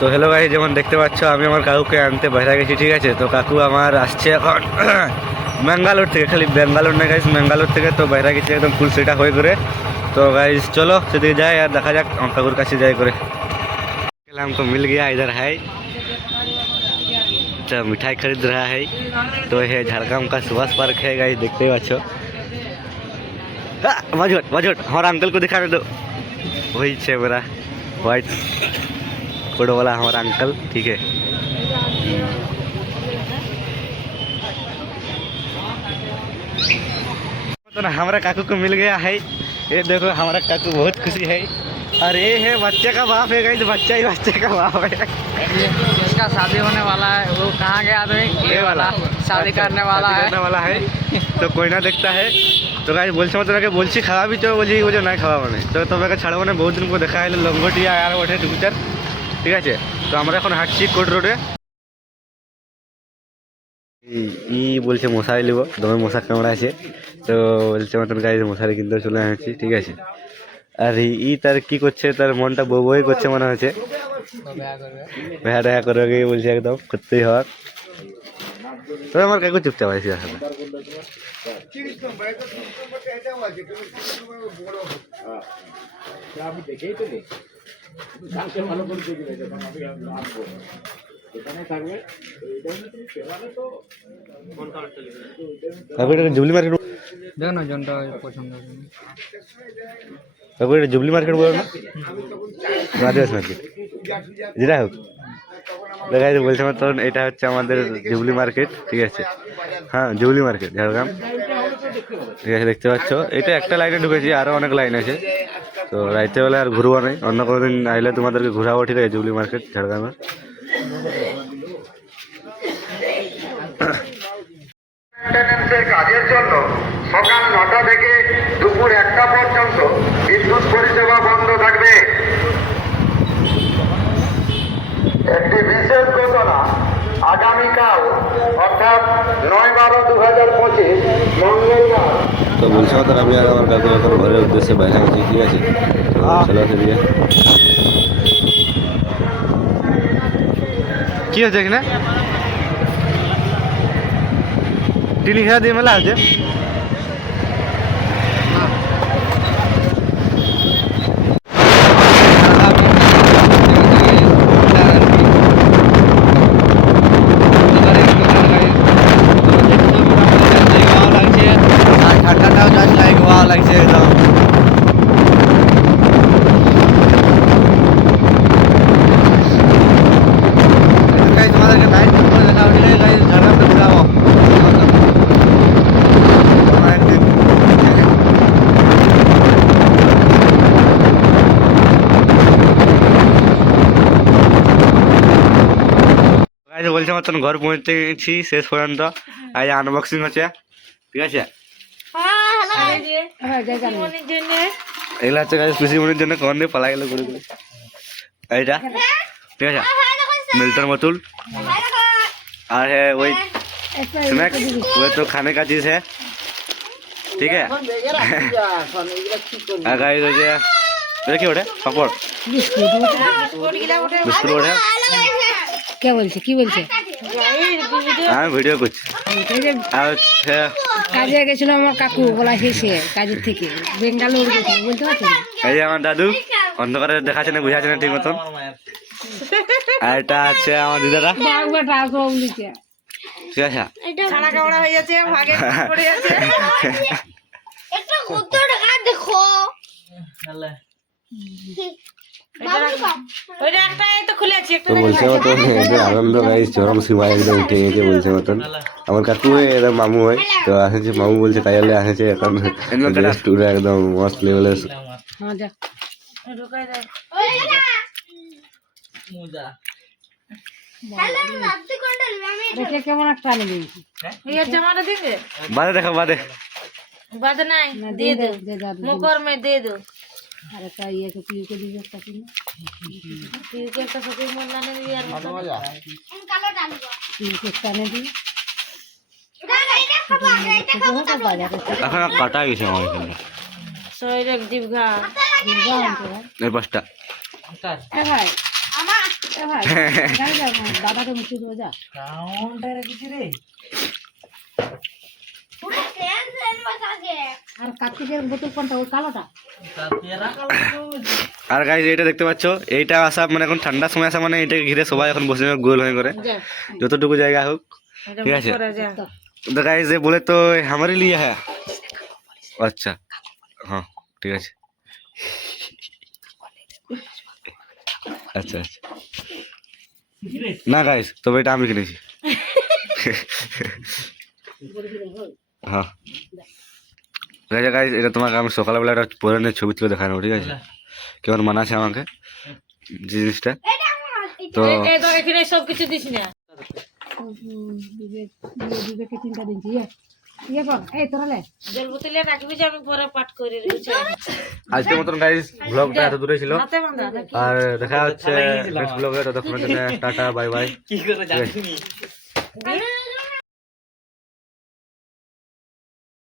তো hello guys, যেমন দেখতে পাচ্ছ আমি আমার কাকুকে আনতে বাইরে গেছি, ঠিক আছে। তো কাকু আমার আসছে এখন ব্যাঙ্গালোর থেকে, খালি ব্যাঙ্গালোর না গাইস, ম্যাঙ্গালোর থেকে। তো বাইরে গেছি একদম ফুল সেটা হয়ে করে। তো গাইস चलो সেদিকে যাই আর দেখা যাক আমার কাকুর কাছে যাই করে। हमको मिल गया इधर है, तो मिठाई खरीद रहा है। तो है झारग्राम का सुभाष पार्क है गाइस, देखते ही अच्छो। बजट बजट हमारा अंकल को दिखाने दो, वही है मेरा वाइट कोट वाला हमारा अंकल, ठीक है। तो ना हमारा काकू को मिल गया है, ये देखो हमारा काकू बहुत खुशी है। और ये है बच्चे का बाप है गाइस, बच्चा ही बच्चे का बाप है। जिसका शादी होने वाला है वो कहाँ गया आदमी? ये वाला शादी करने वाला है। तो कोई ना देखता है। तो गाइस बोलছে মতো নাকি বলছি খাওয়াবি, তো বলছি বলছে না খাওয়াবো না। তো তোমাকে ছাড়বো না, বহুত দিন পর দেখা হলো লঙ্গটিয়া আর ওঠে টুকুটার, ঠিক আছে। তো আমরা এখন হাঁটছি কোট রোডে। ই বলছে মশারি লিব, দমে মশা কামড়া আছে। তো বলছে মতন গাইস মশারি কিনতে চলে আসছি, ঠিক আছে। আর ই তার কি করছে, তার মনটা বউ বই করছে মনে হচ্ছে, ভ্যা দেখা করবে বলছে, একদম করতেই হওয়ার। তবে আমার কাকু চুপচাপ আছে আসলে। কাকু এটা জুবলি মার্কেট, দেখো না জনটা পছন্দ হবে। কাকু এটা জুবলি মার্কেট বলো না, আদিবাসী মার্কেট যেটা হোক। দেখা যাচ্ছে বলছে আমার, তখন এটা হচ্ছে আমাদের জুবলি মার্কেট, ঠিক আছে। হ্যাঁ জুবলি মার্কেট ঝাড়গ্রাম, ঠিক আছে। দেখতে পাচ্ছ এটা একটা লাইনে ঢুকেছি, আরও অনেক লাইন আছে। তো রাইতে বেলা আর ঘুরবো নাই, অন্য কোনো দিন আইলে তোমাদেরকে ঘুরাবো, ঠিক আছে। জুবলি মার্কেট ঝাড়গ্রামের কাজের জন্য সকাল 9টা থেকে দুপুর 1টা পর্যন্ত বিদ্যুৎ পরিষেবা বন্ধ থাকবে। একটি বিশেষ ঘোষণা, আগামীকাল অর্থাৎ 9/12/2025 মঙ্গলবার। তো বলছে মতন আমি আর আমার কাকু এখন ঘরের উদ্দেশ্যে বাইরে গেছি, ঠিক আছে। চলো সেদিকে কি হচ্ছে এখানে টিলি খেলা দিয়ে মেলা আছে। ঠান্ডাটাও জাস্ট লাইক ওয়াও লাগছে একদম। তোমাদেরকে নাইট করে দেখা উঠে গাইজ ঝাড়গ্রামটা ঘুরাবো একদিন। বলছে মতন ঘর পৌঁছতে গেছি শেষ পর্যন্ত। আজ আনবক্সিং হচ্ছে, ঠিক আছে। এগুলো হচ্ছে পিসিমনির জন্য, কখন দিয়ে পালা গেল ঘুরে ঘুরে। এইটা ঠিক আছে मिल्टन मतुल और है वही स्नैक्स, वो तो खाने का चीज़ है, ठीक है। गाइस देखिए उठे पापड़ बिस्कुट उठे क्या बोलছে কি বলছে? हाँ वीडियो कुछ কাজে গেছিল আমার কাকু, বলা শেষে কাজের থেকে বেঙ্গালুরু গেছিল, বলতে পারছি না। এই যে আমার দাদু অন্ধকারে দেখাচ্ছে না, বুঝাচ্ছে না ঠিক মতন। আর এটা আছে আমার দিদারা, ঠিক আছে। ছানা কামড়া হয়ে যাচ্ছে, ভাগে পড়ে যাচ্ছে। এটা কত টাকা দেখো ওইটা একটা এই তো খুলে আছে, তো বলছে মতন একদম আনন্দ গাইস চরম সীমায় একদম উঠে গেছে। বলছে মতন আমার কাকু হয় এরা মামু হয়, তো আসেছে মামু বলছে কাজলে আসেছে এখন টুরে একদম মস্ত লেভেলের। হ্যাঁ যা ঢুকাই দে মুজা। হ্যালো রাত্রি কোনটা আমি দেখে কেমন একটা আনে দিয়েছি। এই জামাটা দিবে বাদে দেখো বাদে বাদ নাই দিয়ে দে, মুকর মে দে দো। আর একটা ইয়েকে পিউকে দিয়ে একটা কিনে পিউকে একটা সত্যি মন না নিবি আর কালো ডালবো পিউকে একটা আনে দিই। এটা খাবো এটা খাবো বাজারে এখন কাটা গেছে আমার এখানে শরীরের জিভঘা এই পাঁচটা। ভাই আমার ভাই গাড়ি যাও দাদাকে মুখে দেবো যা পুরো সেন সেন বসাছে আর কার্তিকের বোতল কোনটা ওই কালোটা আর গাইজ এটা দেখতে পাচ্ছ, এইটা আসা মানে এখন ঠান্ডার সময় আসা মানে এটাকে ঘিরে সবাই এখন বসে যাবে গোল হয়ে করে, যা যতটুকু জায়গা হোক। ঠিক আছে তো গাইজ ये बोले तो हमारे लिए है। अच्छा हाँ ঠিক আছে। আচ্ছা আচ্ছা না গাইজ তবে এটা আমি কিনেছি। হ্যাঁ গাইজ এটা তোমাকে আমি সকালবেলা একটা পুরানের ছবি তুলে দেখানো, ঠিক আছে? কেমন মানাছে আমাকে জিনিসটা। এটা আমার তো এই তো এখানে সব কিছু দিস না। বিবেকে 3টা দিন ইয়ে কর এই তোরা লে জল বোতলে রাখবি যে আমি পরে পাঠ করে রেখেছি। আজকের মতন গাইজ ব্লগটা এত দূরে ছিল, হাতে বাঁধা নাকি? আর দেখা হচ্ছে নেক্সট ব্লগে। ততক্ষণের জন্য টাটা বাই বাই। আমি